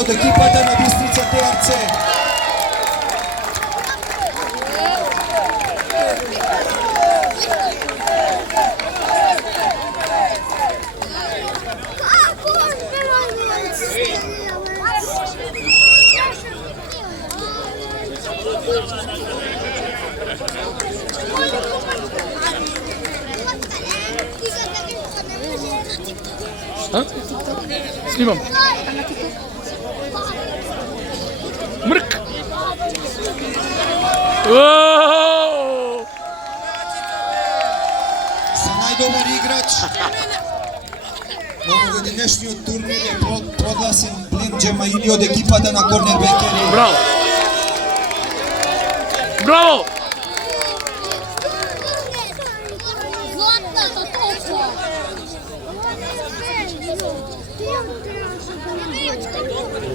Од екипата на Бистрица ТРЦ. Снимам. Мрк. За најдобар играч овогодинешниот турнир е прогласен Блен Джемаили од екипата на корнербекери. Браво. Браво.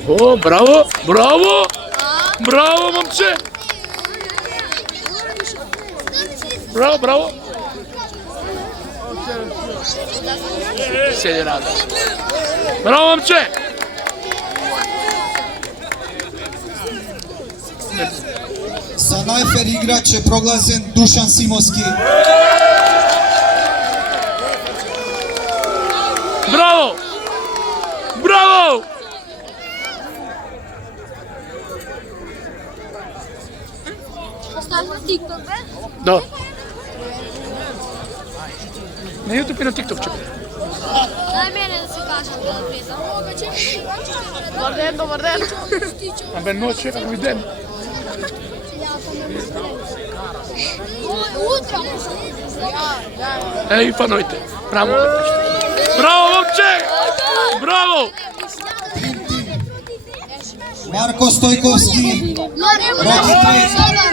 О, браво, браво! Браво, момче! Браво, браво! Седи рада. Браво, момче! За најфер играч е прогласен Душан Симовски. Браво! Браво! TikTok, бе? Да. На YouTube и на TikTok, че. Дай мене да си кажам да влезам. Добар ден, добар ден. Абе, ноќе, како ви ден. Утро. Еј, фанојте. Браво. Браво, момче! Браво! Марко Стојковски. Роки Трейд.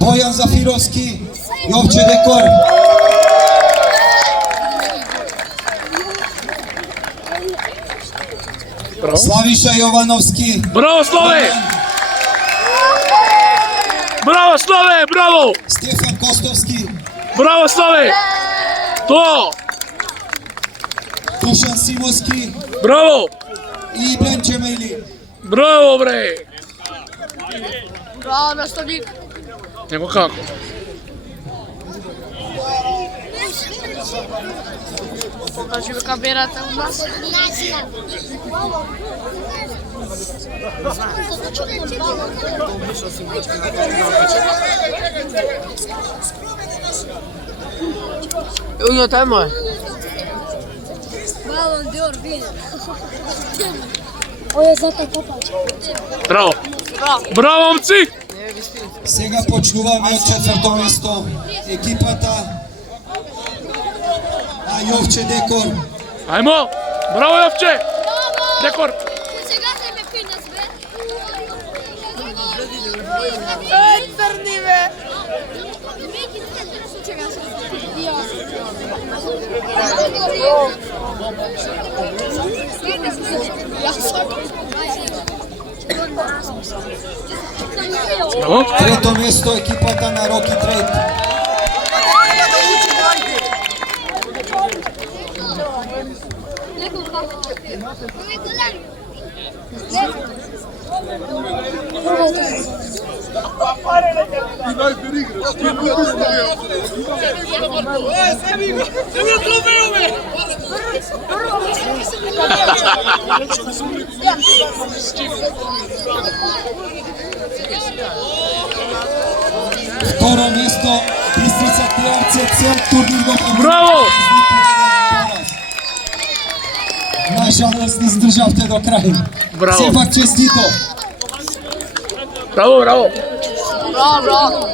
Бојан Зафировски, Јовче Декор. Браво. Славиша Јовановски. Браво, Славе! Браво, Славе! Браво! Стефан Костовски. Браво, Славе! То! Душан Симовски Браво! и Блен Джемаили. Браво, бре! Браво, наставник. Него како? Покажи ми камерата у нас. Јо, тај мој. Балон дор, види. Ој е зато копач. Браво! Браво, момци! Сега почнуваме од четврто место екипата на Јовче Декор. Ајмо! Браво, Јовче! Декор! Сега се ме пинас, бе. Еј, црни бе. Браво! Трето место екипата на Роки Трейд. Второ место Бистрица ТРЦ, цел турнир го победил. Браво! На жалост не издржавте до крај. Браво! Сепак честито. Браво, браво! Браво, браво.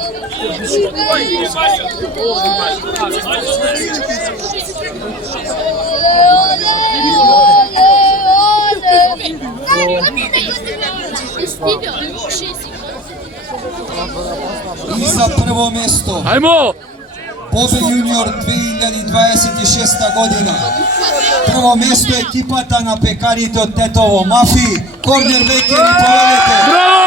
И за прво место Ајмо! Бобе Јуниор 2026 година. Прво место екипата на пекарите од Тетово. Мафи, корнербекери, повелете. Браво!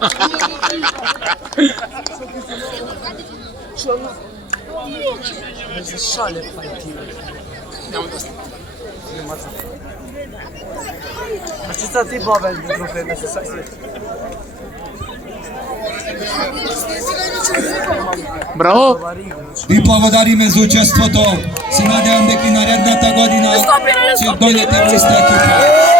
A ce să ți babel de trofee să să Браво! Ви благодариме за учеството. Се надевам дека и наредната година ќе дојдете во иста екипа.